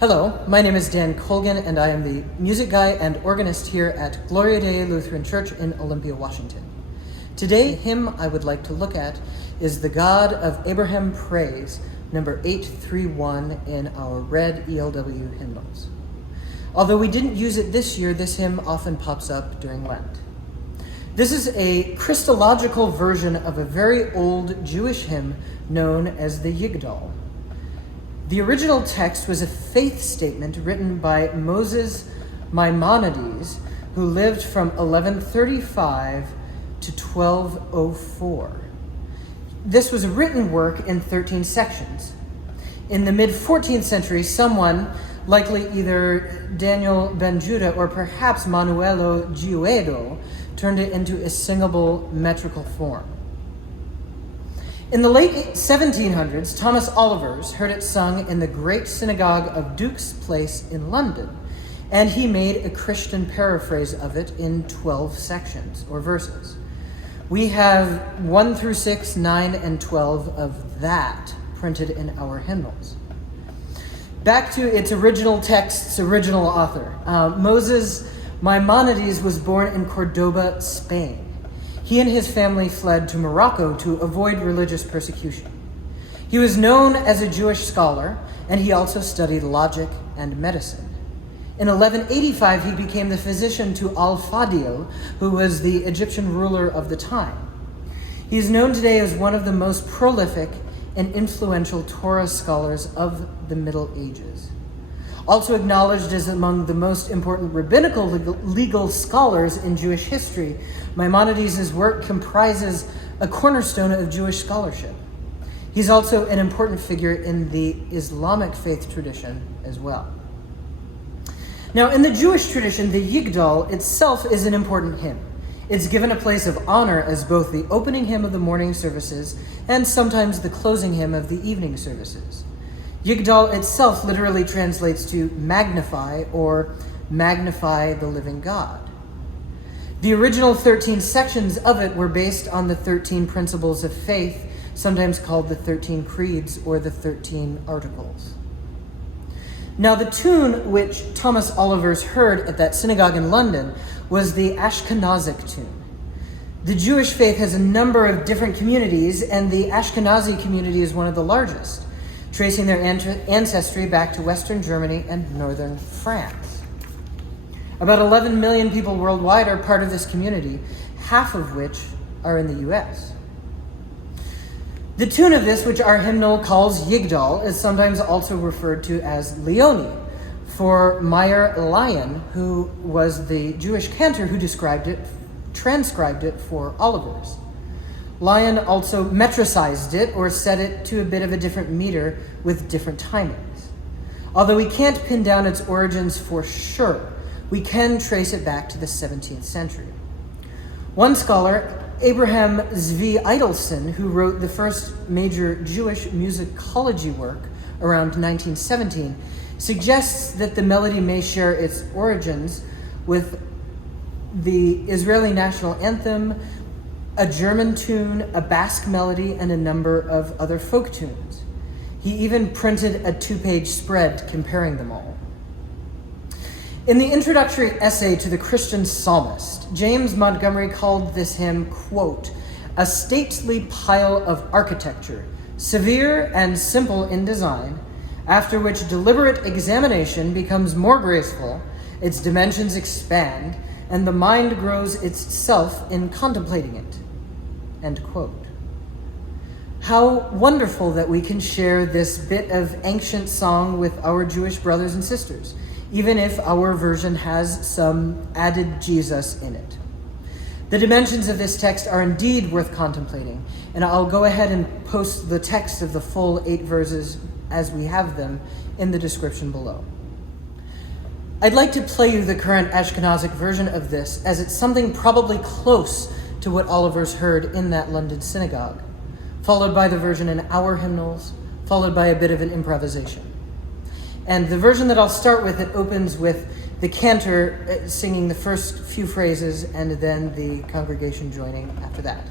Hello, my name is Dan Colgan, and I am the music guy and organist here at Gloria Lutheran Church in Olympia, Washington. Today, the hymn I would like to look at is the God of Abr'ham Praise, number 831 in our red ELW hymnals. Although we didn't use it this year, this hymn often pops up during Lent. This is a Christological version of a very old Jewish hymn known as the Yigdal. The original text was a faith statement written by Moses Maimonides, who lived from 1135 to 1204. This was a written work in 13 sections. In the mid-14th century, someone, likely either Daniel Ben Judah or perhaps Manuelo Giuedo, turned it into a singable metrical form. In the late 1700s, Thomas Olivers heard it sung in the great synagogue of Duke's Place in London, and he made a Christian paraphrase of it in 12 sections, or verses. We have 1 through 6, 9, and 12 of that printed in our hymnals. Back to its original text's original author. Moses Maimonides was born in Cordoba, Spain. He and his family fled to Morocco to avoid religious persecution. He was known as a Jewish scholar, and he also studied logic and medicine. In 1185, he became the physician to Al-Fadil, who was the Egyptian ruler of the time. He is known today as one of the most prolific and influential Torah scholars of the Middle Ages. Also acknowledged as among the most important rabbinical legal scholars in Jewish history, Maimonides' work comprises a cornerstone of Jewish scholarship. He's also an important figure in the Islamic faith tradition as well. Now, in the Jewish tradition, the Yigdal itself is an important hymn. It's given a place of honor as both the opening hymn of the morning services and sometimes the closing hymn of the evening services. Yigdal itself literally translates to magnify or magnify the living God. The original 13 sections of it were based on the 13 principles of faith, sometimes called the 13 creeds or the 13 articles. Now, the tune which Thomas Olivers heard at that synagogue in London was the Ashkenazic tune. The Jewish faith has a number of different communities, and the Ashkenazi community is one of the largest, tracing their ancestry back to Western Germany and northern France. About 11 million people worldwide are part of this community, half of which are in the U.S. The tune of this, which our hymnal calls Yigdal, is sometimes also referred to as Leoni, for Meyer Lion, who was the Jewish cantor who transcribed it for Olivers. Lion also metricized it, or set it to a bit of a different meter with different timings. Although we can't pin down its origins for sure, we can trace it back to the 17th century. One scholar, Abraham Zvi Eidelson, who wrote the first major Jewish musicology work around 1917, suggests that the melody may share its origins with the Israeli national anthem, a German tune, a Basque melody, and a number of other folk tunes. He even printed a 2-page spread comparing them all. In the introductory essay to the Christian Psalmist, James Montgomery called this hymn, quote, a stately pile of architecture, severe and simple in design, after which deliberate examination becomes more graceful, its dimensions expand, and the mind grows itself in contemplating it. End quote. How wonderful that we can share this bit of ancient song with our Jewish brothers and sisters, even if our version has some added Jesus in it. The dimensions of this text are indeed worth contemplating, and I'll go ahead and post the text of the full 8 verses as we have them in the description below. I'd like to play you the current Ashkenazic version of this, as it's something probably close to what Olivers heard in that London synagogue, followed by the version in our hymnals, followed by a bit of an improvisation. And the version that I'll start with, it opens with the cantor singing the first few phrases and then the congregation joining after that.